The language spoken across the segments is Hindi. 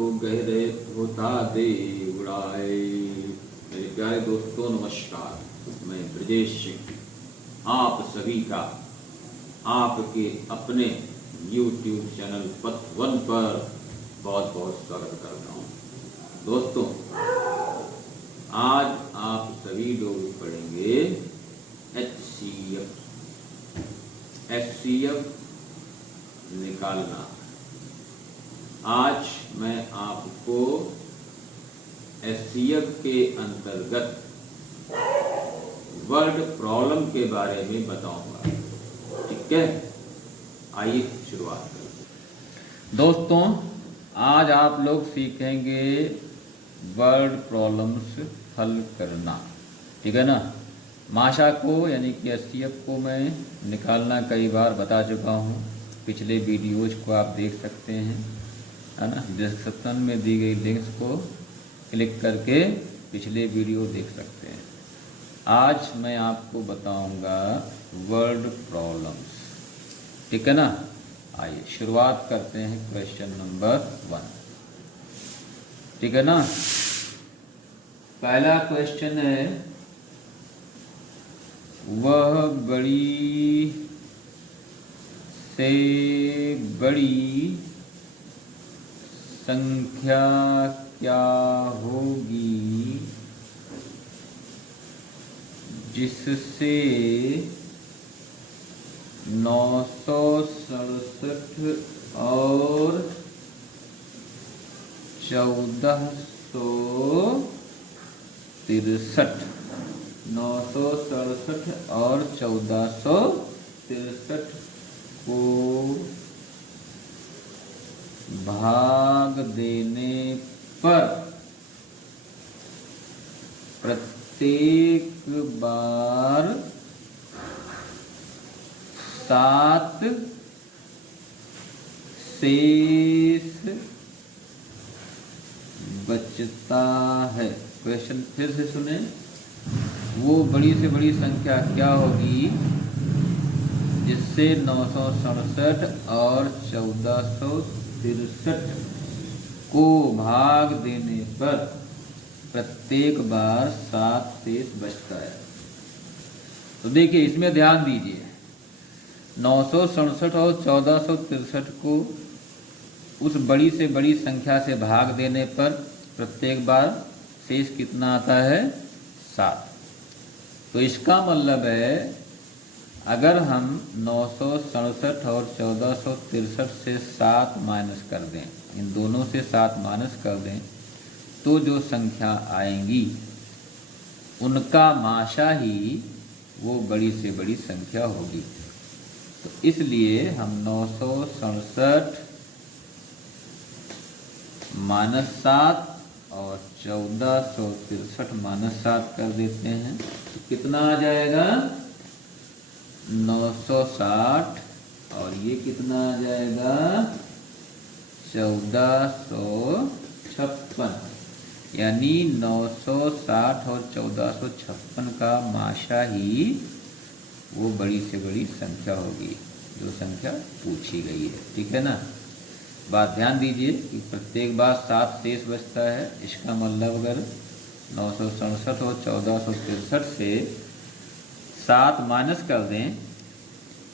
को गहरे होता दे उड़ाए। मेरे प्यारे दोस्तों नमस्कार, मैं ब्रजेश सिंह आप सभी का आपके अपने YouTube चैनल पथ वन पर बहुत बहुत स्वागत करता हूँ। दोस्तों, आज आप सभी लोग पढ़ेंगे HCF, HCF निकालना। आज मैं आपको HCF के अंतर्गत वर्ड प्रॉब्लम के बारे में बताऊंगा। ठीक है, आइए शुरुआत करें। दोस्तों, आज आप लोग सीखेंगे वर्ड प्रॉब्लम्स हल करना। ठीक है ना। माशा को यानी कि HCF को मैं निकालना कई बार बता चुका हूँ। पिछले वीडियोज को आप देख सकते हैं, है ना। डिस्क्रिप्शन में दी गई लिंक्स को क्लिक करके पिछले वीडियो देख सकते हैं। आज मैं आपको बताऊंगा वर्ड प्रॉब्लम्स। ठीक है ना। आइए शुरुआत करते हैं क्वेश्चन नंबर 1। ठीक है ना। पहला क्वेश्चन है, वह बड़ी से बड़ी संख्या क्या होगी जिससे 967 और 1463 967 और 1463 को भाग देने पर प्रत्येक बार 7 शेष बचता है। क्वेश्चन फिर से सुने। वो बड़ी से बड़ी संख्या क्या होगी जिससे 967 और 1463 को भाग देने पर प्रत्येक बार 7 शेष बचता है। तो देखिए, इसमें ध्यान दीजिए। 967 और 1463 को उस बड़ी से बड़ी संख्या से भाग देने पर प्रत्येक बार शेष कितना आता है? 7। तो इसका मतलब है, अगर हम 967 और 1463 से 7 माइनस कर दें, इन दोनों से 7 माइनस कर दें, तो जो संख्या आएंगी उनका माशा ही वो बड़ी से बड़ी संख्या होगी। तो इसलिए हम 967 माइनस 7 और 1463 माइनस 7 कर देते हैं, तो कितना आ जाएगा? 960 और ये कितना आ जाएगा? 1456। यानी 960 और 1456 का माशा ही वो बड़ी से बड़ी संख्या होगी जो संख्या पूछी गई है। ठीक है ना। बात ध्यान दीजिए कि प्रत्येक बार 7 शेष बचता है। इसका मतलब अगर 967 और 1463 से 7 माइनस कर दें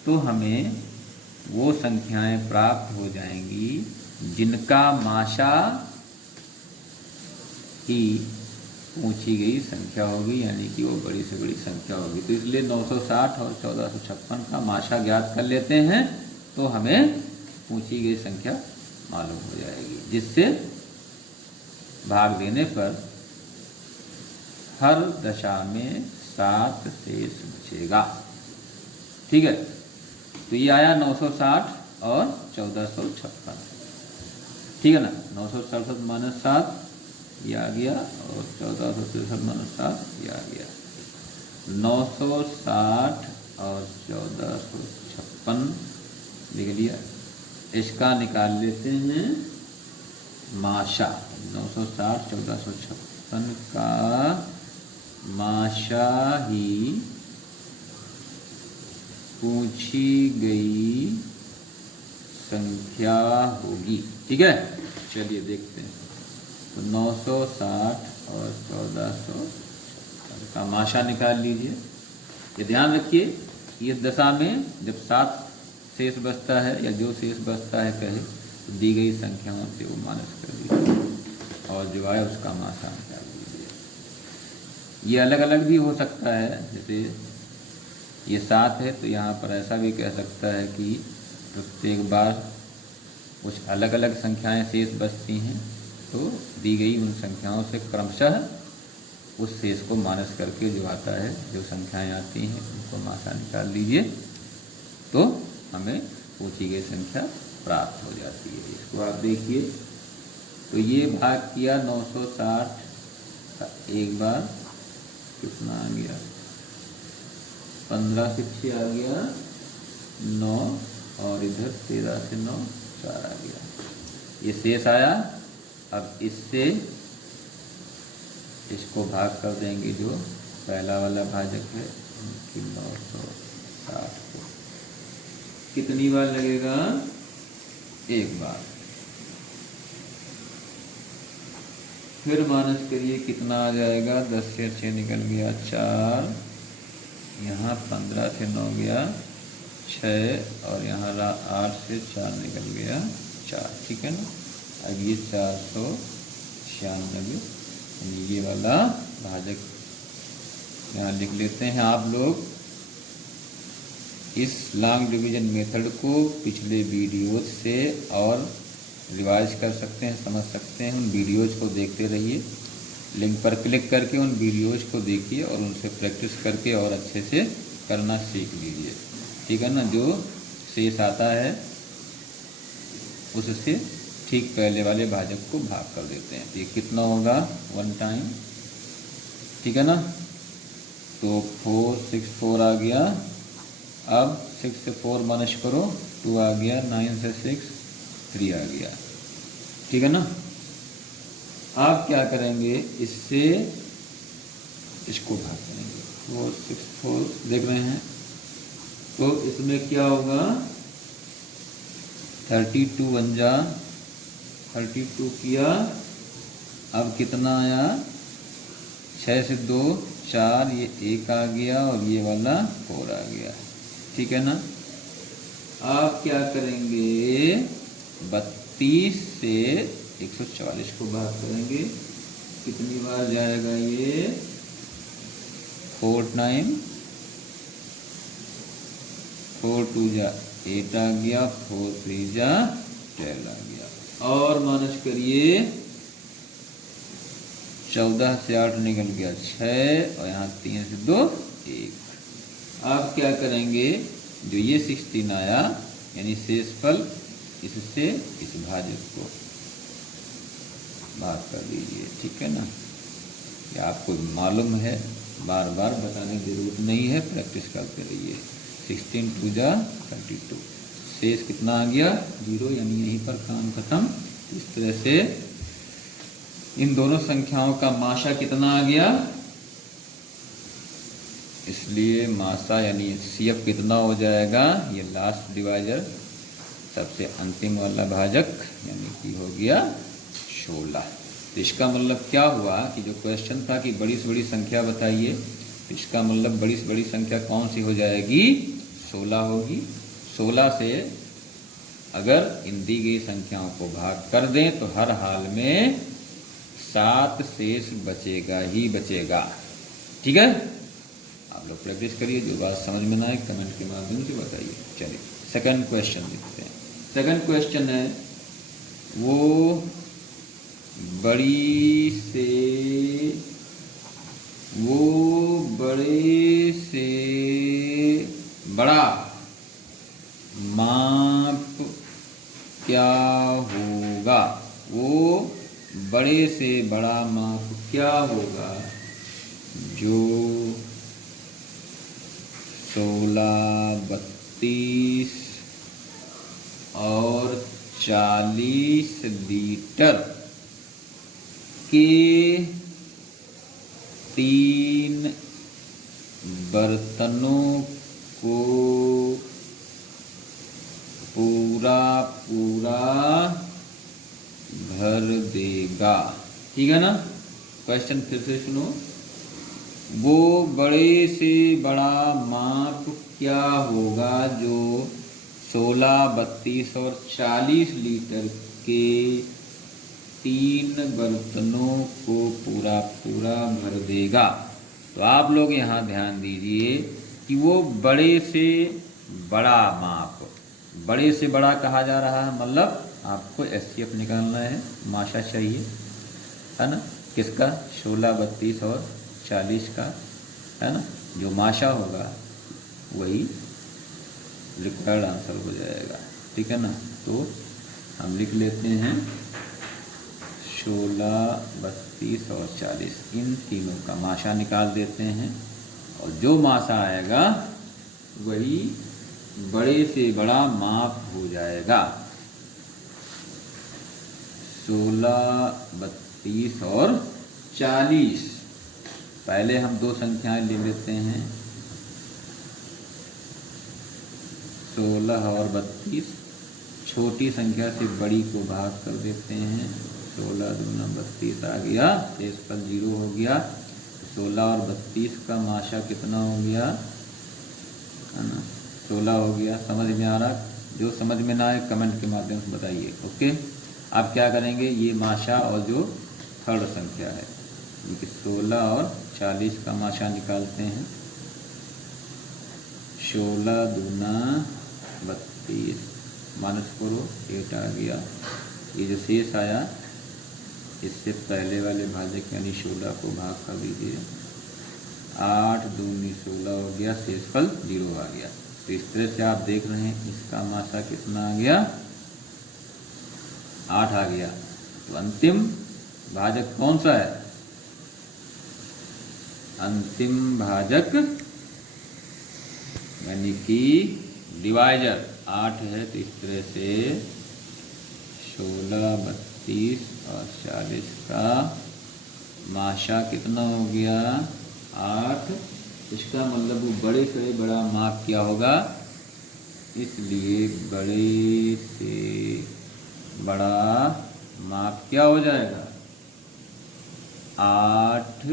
तो हमें वो संख्याएं प्राप्त हो जाएंगी जिनका माशा ही पूछी गई संख्या होगी, यानी कि वो बड़ी से बड़ी संख्या होगी। तो इसलिए 960 और 1456 का माशा ज्ञात कर लेते हैं तो हमें पूछी गई संख्या मालूम हो जाएगी, जिससे भाग देने पर हर दशा में 7 शेष बचेगा। ठीक है। तो ये आया 960 और 1456। ठीक है ना। 967 माइनस 7 ये आ गया और 1463 माइनस 7 ये आ गया। 960 और 1456 लिख लिया। इसका निकाल लेते हैं माशा। 960 1456 का माशा ही पूछी गई संख्या होगी। ठीक है। चलिए देखते हैं। तो 960 और 1400 का माशा निकाल लीजिए। ये ध्यान रखिए, ये दशा में जब 7 शेष बचता है या जो शेष बचता है कहे तो दी गई संख्याओं से वो माइनस कर दीजिए और जो आए उसका माशा निकाल दीजिए। ये अलग अलग भी हो सकता है, जैसे ये 7 है तो यहाँ पर ऐसा भी कह सकता है कि प्रत्येक बार कुछ अलग अलग संख्याएं शेष बचती हैं, तो दी गई उन संख्याओं से क्रमशः उस शेष को माइनस करके जो आता है, जो संख्याएं आती हैं उनको माशा निकाल लीजिए, तो हमें पूछी गई संख्या प्राप्त हो जाती है। इसको आप देखिए, तो ये भाग किया 960 का एक बार, कितना आ गया 15 से 6 आ गया 9, और इधर 13 से 9 4 आ गया। ये शेष आया। अब इससे इसको भाग कर देंगे जो पहला वाला भाजक है, 960 को कितनी बार लगेगा, एक बार। फिर माइनस करिए, कितना आ जाएगा, 10 से 6 निकल गया 4, यहाँ 15 से 9 गया 6, और यहाँ 8 से 4 निकल गया 4, ठीक है ना। अब ये 496 ये वाला भाजक यहाँ लिख लेते हैं। आप लोग इस लॉन्ग डिवीजन मेथड को पिछले वीडियोज से और रिवाइज कर सकते हैं, समझ सकते हैं। उन वीडियोज को देखते रहिए, लिंक पर क्लिक करके उन वीडियोज को देखिए और उनसे प्रैक्टिस करके और अच्छे से करना सीख लीजिए, ठीक है ना। जो शेष आता है उससे ठीक पहले वाले भाजक को भाग कर देते हैं। ये कितना होगा, 1 टाइम, ठीक है ना। तो 4 6 4 आ गया। अब 6 से 4 माइनस करो, 2 आ गया, 9 से 6 3 आ गया, ठीक है ना। आप क्या करेंगे, इससे इसको भाग करेंगे, 4 6 4 देख रहे हैं, तो इसमें क्या होगा, 32 बन जा, 32 किया। अब कितना आया, 6 से 2 4, ये 1 आ गया और ये वाला 4 आ गया, ठीक है ना। आप क्या करेंगे, 32 से 144 को भाग करेंगे, कितनी बार जाएगा ये, 4 टाइम, 4 2 जा 8 आ गया, 4 3 जा 12 आ गया। और माइनस करिए, 14 से 8 निकल गया 6, और यहाँ 3 से 2 1। आप क्या करेंगे, जो ये 16 आया यानी शेषफल, इससे इस भाजक को भाग कर दीजिए, ठीक है ना। ये आपको मालूम है, बार बार बताने की जरूरत नहीं है, प्रैक्टिस करते रहिए। 16 2 जा 32, शेष कितना आ गया, 0, यानी यहीं पर काम खत्म। इस तरह से इन दोनों संख्याओं का माशा कितना आ गया, इसलिए माशा यानी CF कितना हो जाएगा, ये लास्ट डिवाइजर, सबसे अंतिम वाला भाजक, यानी कि हो गया 16। तो इसका मतलब क्या हुआ कि जो क्वेश्चन था कि बड़ी से बड़ी संख्या बताइए, तो इसका मतलब बड़ी से बड़ी संख्या कौन सी हो जाएगी, 16 होगी। 16 से अगर इन दी गई संख्याओं को भाग कर दें तो हर हाल में 7 शेष बचेगा ही बचेगा, ठीक है। आप लोग प्रैक्टिस करिए, जो बात समझ में ना आए कमेंट के माध्यम से बताइए। चलिए सेकंड क्वेश्चन देखते हैं। सेकंड क्वेश्चन है, वो बड़ी बड़े से बड़ा माप क्या होगा, वो बड़े से बड़ा माप क्या होगा जो 16 32 और 40 लीटर के 3 बर्तनों को पूरा भर देगा। ठीक है ना। क्वेश्चन फिर से सुनो। वो बड़े से बड़ा माप क्या होगा जो 16, 32 और 40 लीटर के 3 बर्तनों को पूरा पूरा भर देगा। तो आप लोग यहाँ ध्यान दीजिए कि वो बड़े से बड़ा माप, बड़े से बड़ा कहा जा रहा है, मतलब आपको एचसीएफ निकालना है, माशा चाहिए, है ना। किसका? 16, 32 और 40 का, है ना। जो माशा होगा वही रिक्वायर्ड आंसर हो जाएगा। ठीक है ना। तो हम लिख लेते हैं 16, 32 और 40, इन तीनों का माशा निकाल देते हैं और जो माशा आएगा वही बड़े से बड़ा माप हो जाएगा। 16, 32 और 40। पहले हम दो संख्याएं ले लेते हैं, 16 और 32। छोटी संख्या से बड़ी को भाग कर देते हैं। 16 दूना 32 आ गया, शेषफल 0 हो गया। 16 और 32 का माशा कितना हो गया, है ना, 16 हो गया। समझ में आ रहा? जो समझ में ना आए कमेंट के माध्यम से बताइए। ओके। अब क्या करेंगे, ये माशा और जो थर्ड संख्या है, 16 और 40 का माशा निकालते हैं। 16 दूना 32 माइनस करो, 8 आ गया। ये जो शेष आया इससे पहले वाले भाजक यानी 16 को भाग कर दीजिए। 8 दूनी 16 हो गया, शेषफल 0 आ गया। तो इस तरह से आप देख रहे हैं इसका माशा कितना आ गया, 8 आ गया। तो अंतिम भाजक कौन सा है? अंतिम भाजक यानी कि डिवाइजर 8 है। तो इस तरह से 16, 32 और 40 का माशा कितना हो गया, 8। इसका मतलब वो बड़े से बड़ा माप क्या होगा, इसलिए बड़े से बड़ा माप क्या हो जाएगा, 8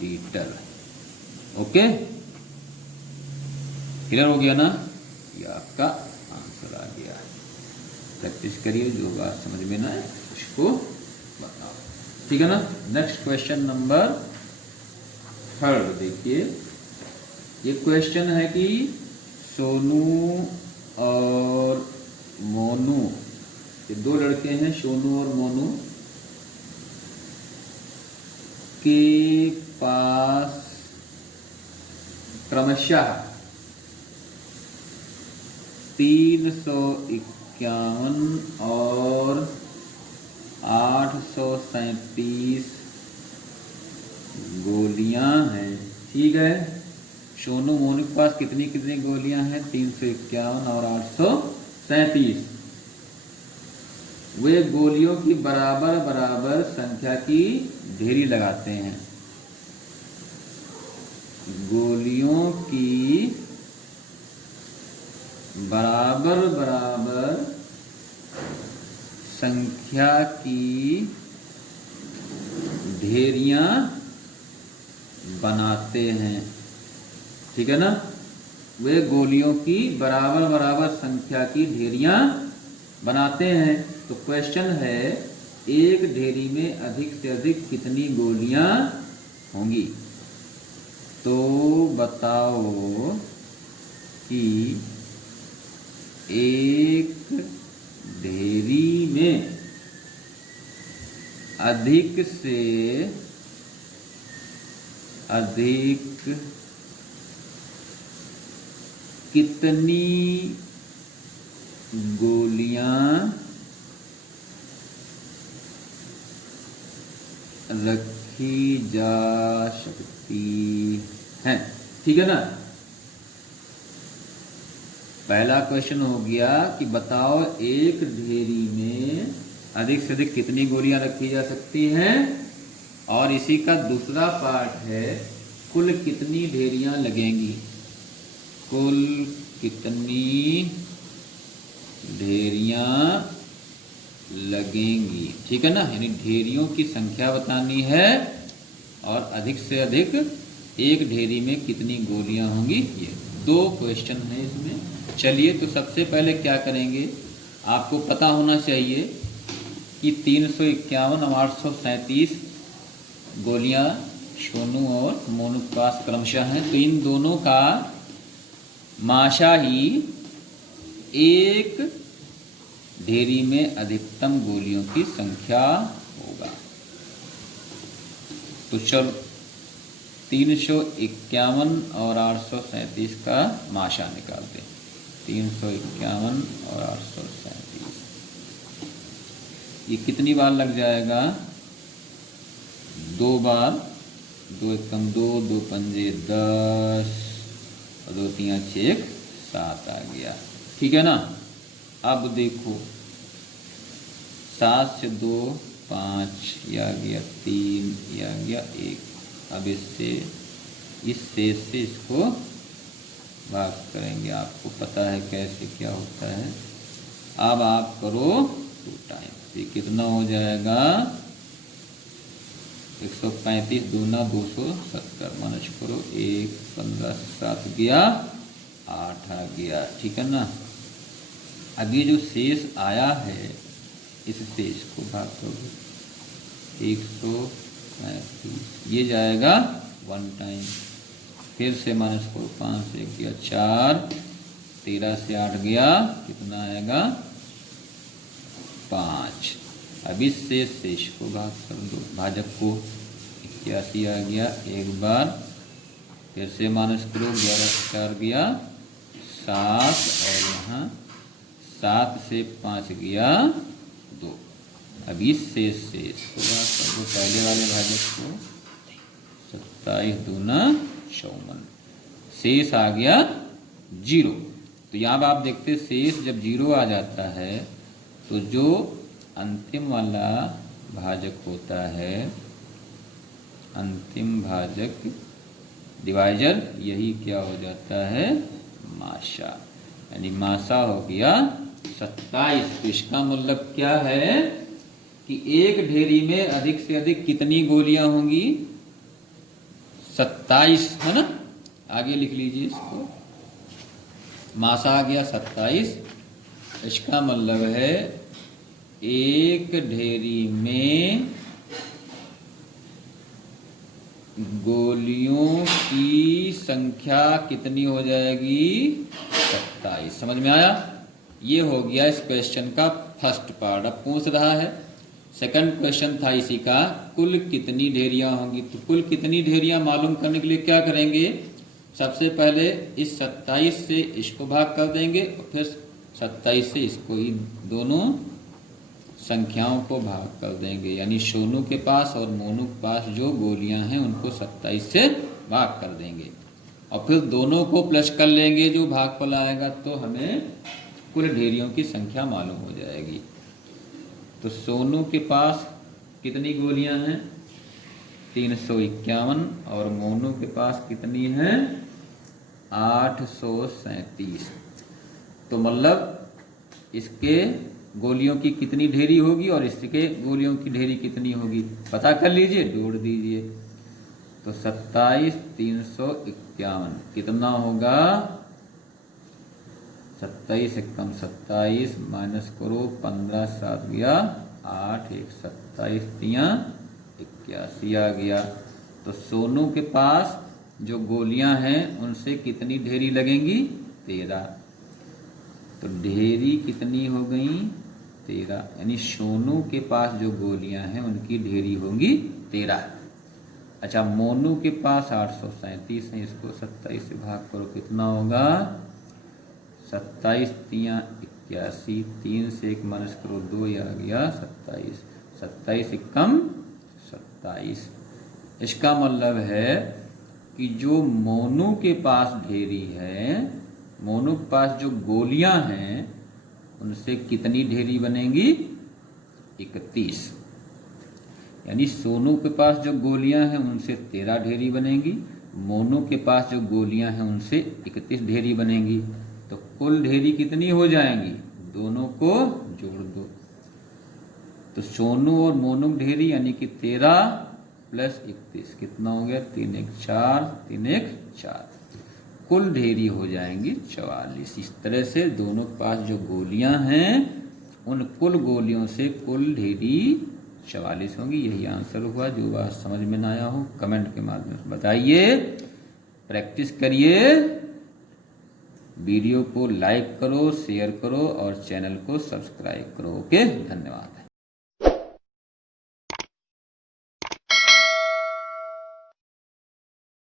लीटर। ओके, क्लियर हो गया ना। ये आपका आंसर आ गया। प्रैक्टिस करिए, जो बात समझ में ना आए उसको बताओ। ठीक है ना। नेक्स्ट क्वेश्चन नंबर 3 देखिए। ये क्वेश्चन है कि सोनू और मोनू, ये दो लड़के हैं, सोनू और मोनू, के पास क्रमशः 351 और 837 गोलियां हैं। ठीक है। सोनू मोनू के पास कितनी कितनी गोलियां हैं, 351 और 837। वे गोलियों की बराबर बराबर संख्या की ढेरी लगाते हैं। गोलियों की बराबर बराबर संख्या की ढेरियां बनाते हैं। ठीक है ना। वे गोलियों की बराबर बराबर संख्या की ढेरियां बनाते हैं। तो क्वेश्चन है, एक ढेरी में अधिक से अधिक कितनी गोलियां होंगी। तो बताओ कि एक ढेरी में अधिक से अधिक कितनी गोलियां रखी जा सकती हैं। ठीक है ना। पहला क्वेश्चन हो गया कि बताओ एक ढेरी में अधिक से अधिक कितनी गोलियां रखी जा सकती हैं, और इसी का दूसरा पार्ट है कुल कितनी ढेरियां लगेंगी। कुल कितनी ढेरियां लगेंगी। ठीक है ना, यानी ढेरियों की संख्या बतानी है और अधिक से अधिक एक ढेरी में कितनी गोलियां होंगी, ये 2 क्वेश्चन है इसमें। चलिए, तो सबसे पहले क्या करेंगे, आपको पता होना चाहिए कि 351 और 837 गोलियां सोनू और मोनू के पास क्रमशः हैं, तो इन दोनों का माशा ही एक ढेरी में अधिकतम गोलियों की संख्या होगा। तो चलो 351 और 837 का माशा निकालते हैं। 351 और 837 ये कितनी बार लग जाएगा, 2 बार, 2 एकम 2, 2 पंजे 10 और 2 तिया 6 7 आ गया। ठीक है ना। अब देखो 7 से 2 5, ये आ गया 3, ये आ गया 1। अब इससे इस शेष से इसको भाग करेंगे, आपको पता है कैसे क्या होता है। अब आप करो 2 टाइम, ये कितना हो जाएगा, 135 दूना 270 माइनस करो 1, 15 से 7 गया 8 आ गया। ठीक है ना। अब ये जो शेष आया है इस शेष को भाग करो 135, ये जाएगा 1 टाइम, फिर से माइनस करो 5 से 1 गया 4, 13 से 8 गया कितना आएगा 5। अब इस शेष को भाग कर दो, भाजक को 81 आ गया, एक बार फिर से माइनस करो 11 से 4 गया 7 और यहाँ 7 से 5 गया 2। अब इस शेष को भाग कर दो पहले वाले भाजक को, 27 दूना 54, शेष आ गया 0। तो यहाँ आप देखते शेष जब 0 आ जाता है तो जो अंतिम वाला भाजक होता है, अंतिम भाजक डिवाइजर, यही क्या हो जाता है माशा, यानी माशा हो गया 27। तो इसका मतलब क्या है कि एक ढेरी में अधिक से अधिक कितनी गोलियां होंगी, 27 है ना। आगे लिख लीजिए इसको, माशा आ गया 27। इसका मतलब है एक ढेरी में गोलियों की संख्या कितनी हो जाएगी, 27। समझ में आया। ये हो गया इस क्वेश्चन का फर्स्ट पार्ट। अब पूछ रहा है सेकंड क्वेश्चन था इसी का, कुल कितनी ढेरियां होंगी। तो कुल कितनी ढेरियां मालूम करने के लिए क्या करेंगे, सबसे पहले इस 27 से इसको भाग कर देंगे और फिर 27 से इसको, ही दोनों संख्याओं को भाग कर देंगे। यानी सोनू के पास और मोनू के पास जो गोलियां हैं उनको 27 से भाग कर देंगे और फिर दोनों को प्लस कर लेंगे, जो भागफल आएगा, तो हमें कुल ढेरियों की संख्या मालूम हो जाएगी। तो सोनू के पास कितनी गोलियां हैं, 351 और मोनू के पास कितनी हैं, 837। तो मतलब इसके गोलियों की कितनी ढेरी होगी और इसके गोलियों की ढेरी कितनी होगी, पता कर लीजिए, जोड़ दीजिए। तो 27 351 कितना होगा, 27 एकम 27 माइनस करो 15 7 गया 8, 1 27 तिया 81 आ गया। तो सोनू के पास जो गोलियां हैं उनसे कितनी ढेरी लगेंगी, 13। तो ढेरी कितनी हो गई, 13। यानी सोनू के पास जो गोलियां हैं उनकी ढेरी होंगी 13। अच्छा, मोनू के पास 837 है, इसको 27 से भाग करो कितना होगा, 27 तिया 81, 3 से 1 माइनस करो 2, आ गया 27, 27 एकम 27। इसका मतलब है कि जो मोनू के पास ढेरी है, मोनू के पास जो गोलियां हैं उनसे कितनी ढेरी बनेंगी, 31। यानी सोनू के पास जो गोलियां हैं उनसे 13 ढेरी बनेंगी, मोनू के पास जो गोलियां हैं उनसे 31 ढेरी बनेंगी। तो कुल ढेरी कितनी हो जाएंगी, दोनों को जोड़ दो, तो सोनू और मोनू ढेरी यानी कि 13 प्लस 31 कितना हो गया 3 1 4 3 1 4। कुल ढेरी हो जाएंगी 44। इस तरह से दोनों के पास जो गोलियां हैं उन कुल गोलियों से कुल ढेरी 44 होंगी। यही आंसर हुआ। जो बात समझ में ना आया हो कमेंट के माध्यम से बताइए, प्रैक्टिस करिए। वीडियो को लाइक करो, शेयर करो और चैनल को सब्सक्राइब करो। ओके, धन्यवाद।